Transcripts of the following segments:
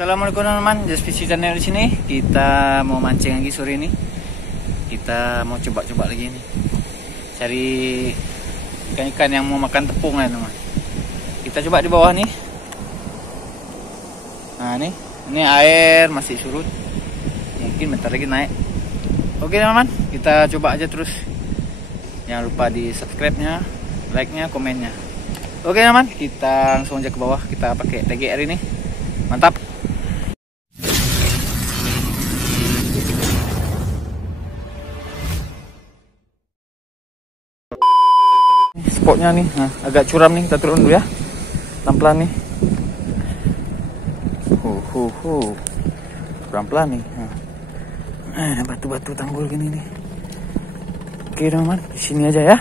Assalamualaikum teman-teman, Just Fishing Channel di sini. Kita mau mancing lagi sore ini. Kita mau coba-coba lagi nih. Cari ikan-ikan yang mau makan tepung ya teman. Kita coba di bawah nih. Nah ini air masih surut. Mungkin bentar lagi naik. Oke teman-teman, kita coba aja terus. Jangan lupa di subscribe-nya, like-nya, komennya. Oke teman-teman, kita langsung aja ke bawah. Kita pakai TGR ini. Mantap. Spotnya nih, nah, agak curam nih, kita turun dulu ya, pelan-pelan nih. Pelan-pelan nih. Nah, batu-batu tanggul gini nih. Oke teman-teman, di sini aja ya.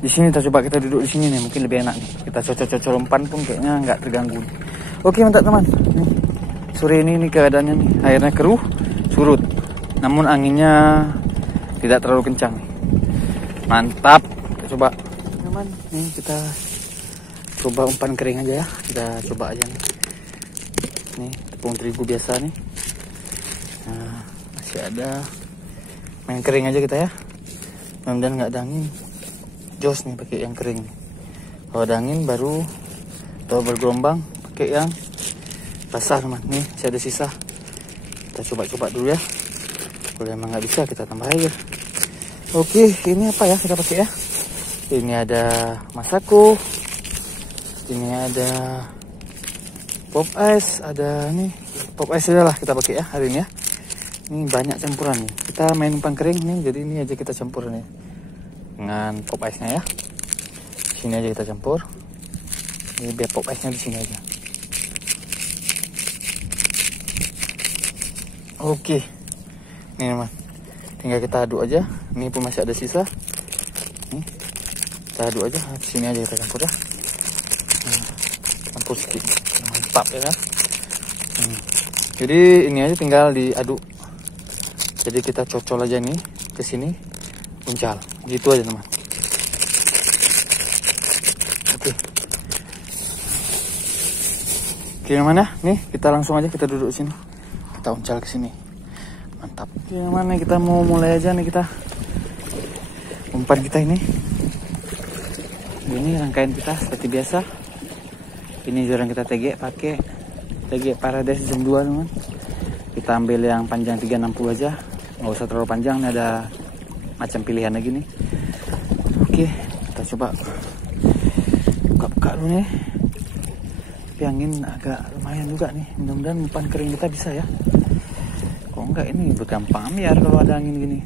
Di sini kita duduk di sini nih, mungkin lebih enak nih. Kita cocok-cocok umpan pun kayaknya nggak terganggu. Oke mantap teman. Sore ini nih keadaannya nih, airnya keruh, surut. Namun anginnya tidak terlalu kencang nih. Mantap. Kita coba. Teman, nih kita coba umpan kering aja ya. Kita coba aja nih. Nih tepung terigu biasa nih. Nah, masih ada. Main kering aja kita ya. Mudah-mudahan nggak ada angin. Jos nih pakai yang kering. Kalau ada angin baru atau bergelombang pakai yang basah teman. Nih masih ada sisa. Kita coba-coba dulu ya. Kalau emang nggak bisa kita tambah air. Oke, ini apa ya kita pakai ya? Ini ada Masako, ini ada pop ice, ada nih pop ice aja lah kita pakai ya hari ini ya. Ini banyak campuran nih. Kita main umpan kering nih, jadi ini aja kita campur nih dengan pop ice nya ya. Sini aja kita campur. Ini biar pop ice nya di sini aja. Oke, nih teman, tinggal kita aduk aja. Ini pun masih ada sisa. Nih. Kita aduk aja, sini aja kita campur ya. Campur sedikit, mantap ya kan. Jadi ini aja tinggal diaduk. Jadi kita cocol aja nih ke sini, uncal, gitu aja teman. Oke. Gimana? Nih kita langsung aja kita duduk sini, kita uncal ke sini, mantap. Gimana kita mau mulai aja nih kita umpan kita ini. Ini rangkaian kita seperti biasa. Ini jarang kita TG pakai TG Paradise jam 2 teman. Kita ambil yang panjang 360 aja, nggak usah terlalu panjang. Ini ada macam pilihan lagi nih. Oke, kita coba buka-buka dulu nih. Tapi angin agak lumayan juga nih. Mudah-mudahan umpan kering kita bisa ya. Kok enggak, ini bergampang ambiar kalau ada angin gini,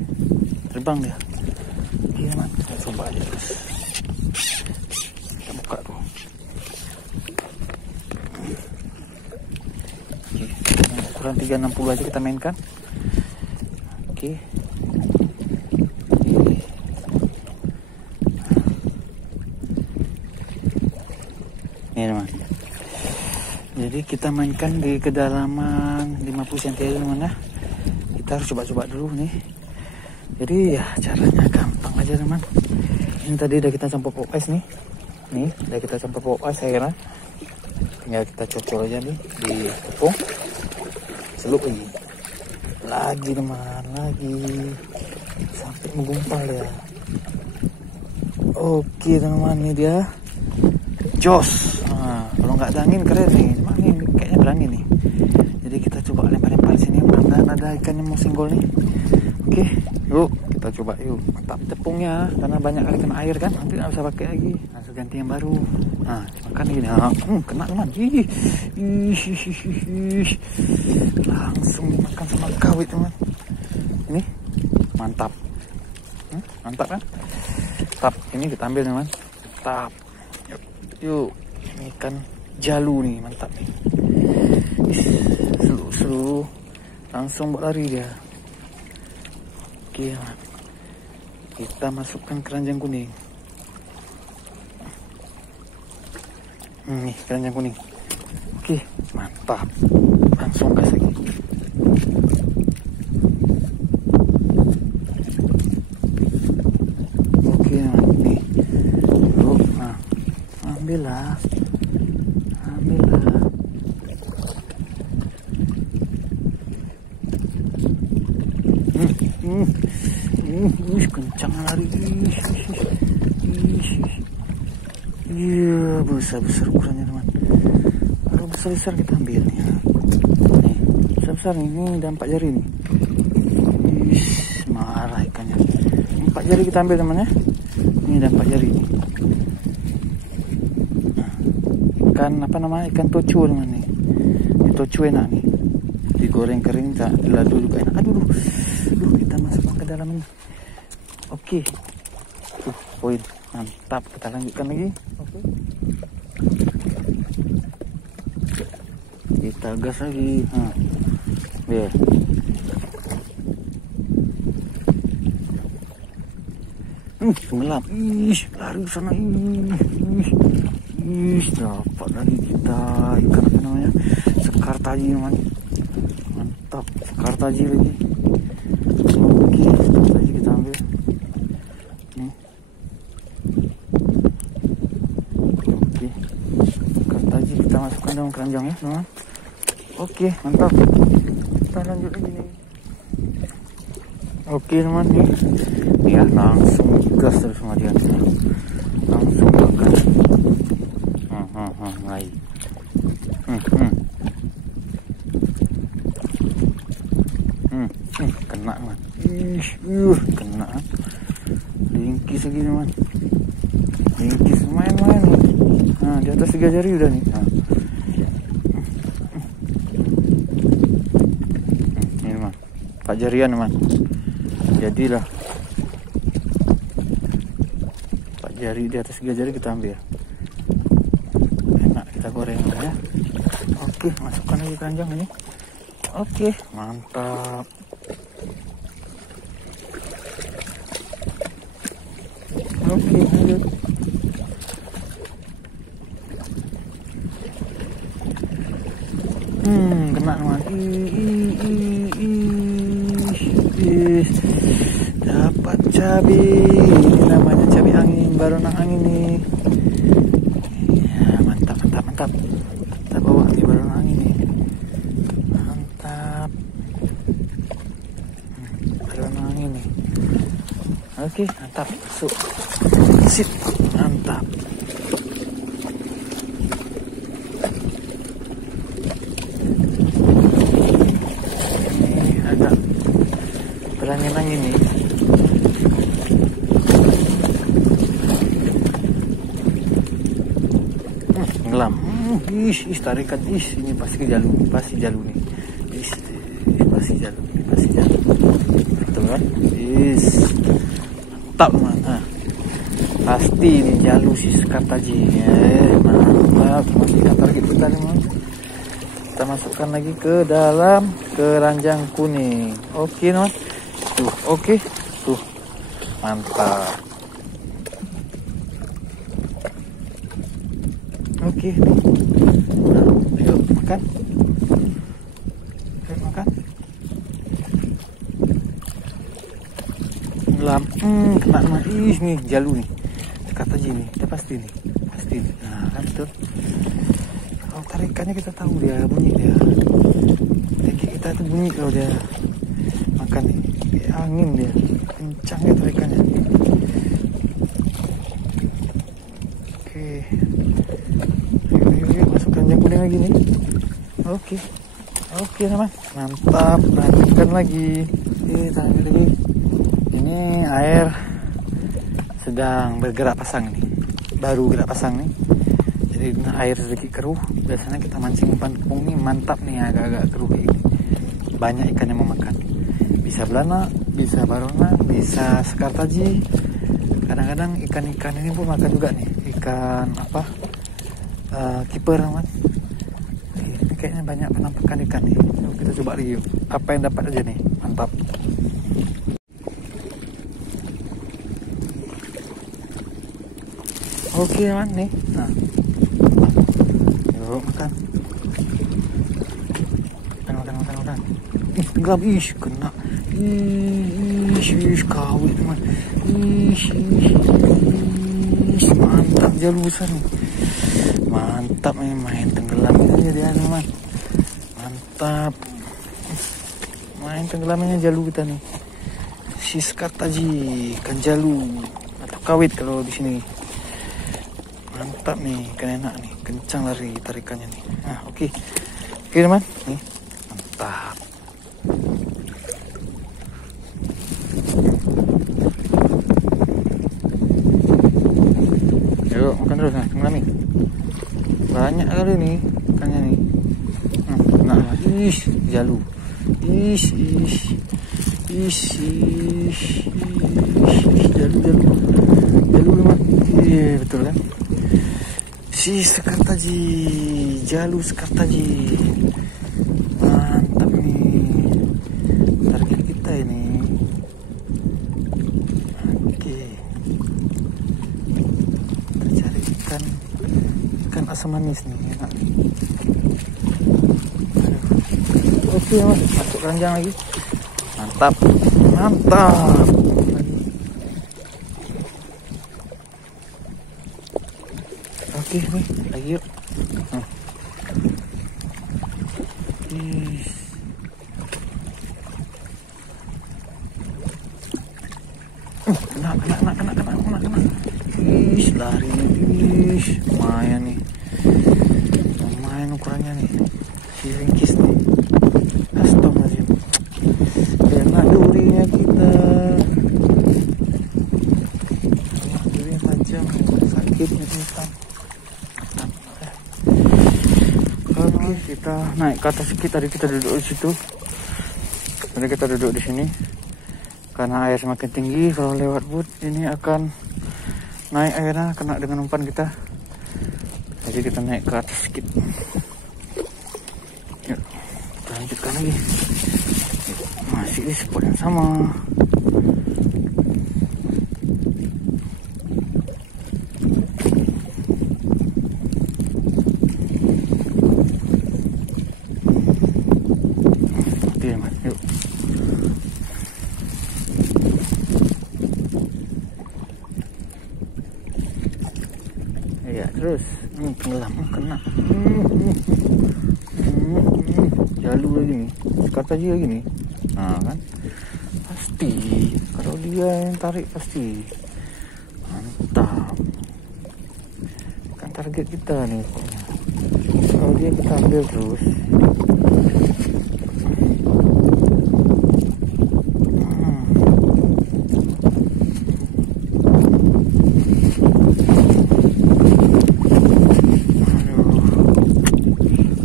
terbang dia. Oke teman, kita coba aja terus. Buka tuh. Oke, ukuran 360 aja kita mainkan. Oke. Ini teman. Jadi kita mainkan di kedalaman 50 cm aja teman ya. Kita harus coba-coba dulu nih. Jadi ya caranya gampang aja teman. Ini tadi udah kita campur pop ice nih. Nih, udah kita campur pop ice airnya. Tinggal kita cocol aja nih di tepung. Celup lagi teman, lagi sampai menggumpal ya. Oke teman, ini dia jos. Nah, kalau nggak ada angin keren nih. Cuma ini kayaknya berangin nih. Jadi kita coba lempar-lempar sini. Mudah-mudahan ada ikan yang mau singgol nih. Oke, yuk kita coba yuk. Mantap tepungnya karena banyak kali kena air kan, nanti nggak bisa pakai lagi. Langsung ganti yang baru. Nah, makan gini. Kena teman. Langsung dimakan sama kawit teman. Ini mantap. Mantap kan? Mantap. Ini kita ambil teman. Mantap. Yuk. Ini ikan jalu nih, mantap nih. Seluruh langsung berlari dia. Oke, kita masukkan keranjang kuning. Nih keranjang kuning. Oke, mantap. Langsung gas lagi. Oke, nih. Nah, ambillah. kencang lari. Iya, besar-besar ukurannya teman. Kalau besar-besar kita ambil nih. Nih, besar-besar nih, ini ada 4 jari nih. Marah ikannya. 4 jari kita ambil teman ya. Ini ada 4 jari nih. Ikan apa namanya? Ikan tocu teman nih. Ini tocu enak nih. Digoreng kering, dilado juga enak. Aduh, kita masukkan ke dalam ini. Oke. Poin. Mantap, kita lanjutkan lagi. Oke. Kita gas lagi. Biar. Tenggelam. Lari ke sana. Dapat lagi kita ikan apa namanya? Sekar taji teman. Mantap, sekar taji lagi. Oke, sekar taji kita ambil. Nih. Oke. Sekar taji kita masukkan dalam keranjang ya, teman. Oke, mantap. Kita lanjut lagi nih. Oke, teman nih. Ya, langsung gas terus sama dia. Langsung bakar. Mulai. Kena man. Kena. Lingkis lagi man. Lingkis main-main. Nah, di atas 3 jari udah nih. Ini man. 4 jarian man. Jadilah. 4 jari di atas 3 jari kita ambil. Enak kita goreng ya. Oke, masukkan lagi keranjang ini. Oke, mantap. Oke, lanjut. Kena teman. Dapat cabai. Ini namanya cabai angin, baronang angin nih. Ya, mantap. Kita bawa nih baronang angin nih. Mantap. Baronang angin nih. Oke, mantap. Masuk. Sip, mantap. Ini agak berangin-angin nih. Ngelam. Tarikan. Ini pasti jalu nih. Pasti jalu. Betul kan? Mantap man. Pasti ini jalu si sekar taji. Mantap. Masih kita target kita nih man. Kita masukkan lagi ke dalam keranjang kuning. Oke non. Tuh, oke. Tuh. Mantap. Oke. Nah, ayo makan. Ngelam. Kena mah. Nih jalu nih. Dekat aja nih. Udah pasti nih. Nah, kan betul. Kalau tarikannya kita tahu dia bunyi dia. Tadi kita tuh bunyi kalau dia makan nih. Kayak angin dia. Kencang ya tarikannya. Oke. Ayo, masuk keranjang kuning lagi nih. Oke teman. Mantap. Lanjutkan lagi. Tangan lagi. Ini air sedang bergerak pasang nih. Baru gerak pasang nih. Jadi air sedikit keruh. Biasanya kita mancing umpan kepung nih mantap nih, agak-agak keruh kayak gini. Banyak ikan yang mau makan. Bisa belana, bisa barona, bisa sekar taji. Kadang-kadang ikan-ikan ini pun makan juga nih. Ikan apa? Kiper teman. Ini kayaknya banyak penampakan ikan nih. Kita coba review. Apa yang dapat aja nih? Mantap. Oke man nih. Nah. Yuk makan. Makan. Tenggelam. Kena. Kawin teman. Mantap jalu besar nih. Mantap main tenggelam aja dia teman. Mantap. Main tenggelamnya jalu kita nih. si skartaji, ikan jalu atau kawit kalau di sini. Mantap nih, ikan enak nih, kencang lari tarikannya nih. Nah, oke teman, nih mantap. Yuk makan terus, nah kami banyak kali nih ikannya nih. Nah, jalu, jalu teman. Iya betul kan, si skartaji, jalu skartaji. Mantap nih target kita ini. Oke, kita cari ikan asam manis nih, enak nih. Oke mas, masuk keranjang lagi. Mantap. Oke nih, lagi yuk. Kena. Lari nih. Lumayan nih. Lumayan ukurannya nih. Si ringkis nih. Astagfirullahaladzim. Kena durinya kita. Durinya tajam. Sakit nih teman. Oke, kita naik ke atas. Tadi kita duduk di situ. Tadi kita duduk di sini. Karena air semakin tinggi, kalau lewat boot ini akan naik airnya, kena dengan umpan kita. Jadi kita naik ke atas sedikit. Yuk, kita lanjutkan lagi. Masih di spot yang sama. Oke mas, yuk. Ya terus tenggelam, kena. Jalu lagi nih, skartaji lagi nih. Nah kan, pasti kalau dia yang tarik pasti mantap. Kan target kita nih pokoknya. Kalau dia kita ambil terus.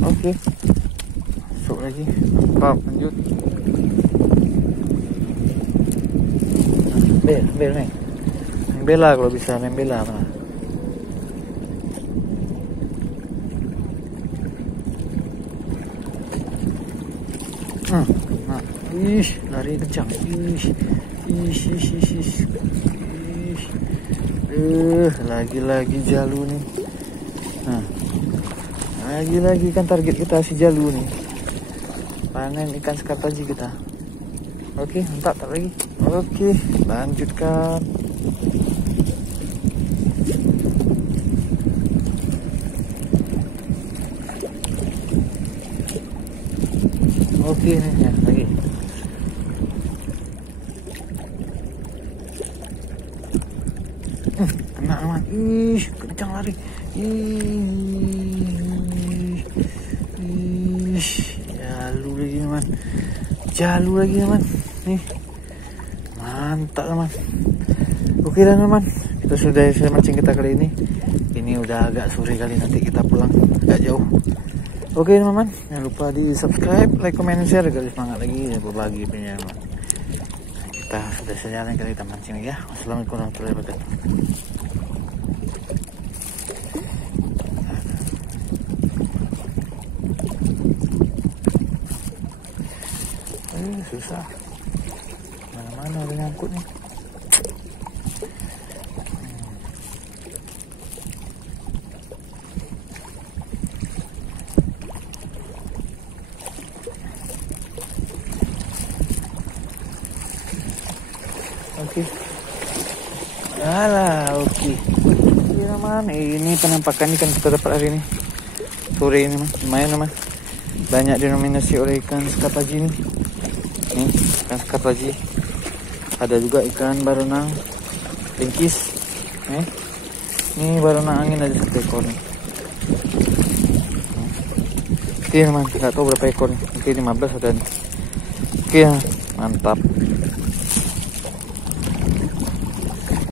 Oke, masuk lagi. Mantap, lanjut. Bel nih. Main bela kalau bisa, main bela mana. Nah, lari kencang. Lagi-lagi jalu nih. Nah, lagi-lagi kan target kita si jalu nih. Panen ikan skartaji kita. Oke, mantap, tak lagi. Oke, lanjutkan. Oke, nih ya, lagi. Kena aman. Kencang lari. Jalu lagi teman. Nih. Mantap teman. Oke teman, kita sudah selesai mancing kita kali ini. Ini udah agak sore kali, nanti kita pulang agak jauh. Oke teman, jangan lupa di subscribe, like, comment, share agar semangat lagi dan berbagi punya teman. Kita sudah sejalan, kita mancing lagi ya. Wassalamualaikum warahmatullahi wabarakatuh. Susah, mana-mana ada nyangkut nih. Oke. Alah, oke. Ini teman, ini penampakan ikan kita dapat hari ini. Sore ini mah, lumayan teman. Banyak denominasi oleh ikan skartaji ini. Nih, ikan skartaji. Ada juga ikan baronang ringkis. Ini baronang angin ada 1 ekor nih. Oke teman, nggak tahu berapa ekor nih. Mungkin 15 ada nih. Oke, mantap.